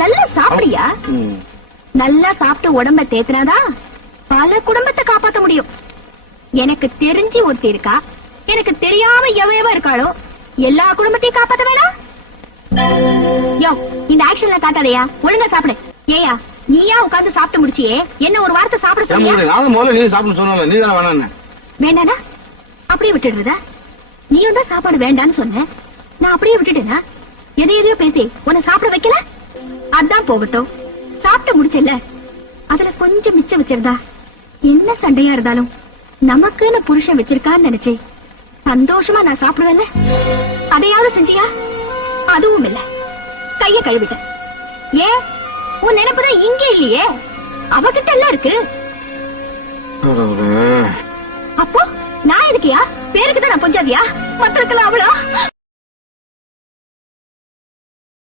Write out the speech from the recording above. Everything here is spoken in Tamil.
நல்லா சாப்பிடியா? நல்லா சாப்பிட்டு உடம்ப தேத்துனாதான் பல குடும்பத்தை காப்பாத்த முடியும். எனக்கு தெரிஞ்சு ஒருத்தி இருக்கா, எனக்கு தெரியாம எவ்வளவா இருக்காளோ எல்லா குடும்பத்தையும் காப்பாத்த வேணாம். யோ, இந்த ஆக்ஷன்ல காட்டாதையா, ஒழுங்கா சாப்பிடு. ஏயா, நீயா உட்கார்ந்து சாப்பிட்டு முடிச்சியே, என்ன ஒரு வார்த்தை சாப்பிட சொல்லியா? வேண்டானா அப்படியே விட்டுடுறதா? நீயும் தான் சாப்பாடு வேண்டான்னு சொன்ன, நான் அப்படியே விட்டுட்டேனா? எதையோ பேசி உன்னை சாப்பிட வைக்கல. அதான் போகட்டும், சாப்பிட்டு முடிச்சல, அதுல கொஞ்சம் மிச்சம் வச்சிருந்தா என்ன சண்டையா இருந்தாலும் நமக்குன்னு புருஷன் வச்சிருக்கான்னு நினைச்சு சந்தோஷமா நான் சாப்பிடுவேன்ல. அதையாவது செஞ்சியா? அதுவும் இல்ல, கைய கழுவிட்டேன். ஏன், உன் நினைப்புதான் இங்க இல்லையே, அவகிட்ட எல்லாம் இருக்கு. அப்போ நான் எதுக்கியா? பேருக்குதான் நான் பொஞ்சாதியா? மற்றதுக்கெல்லாம் அவளா?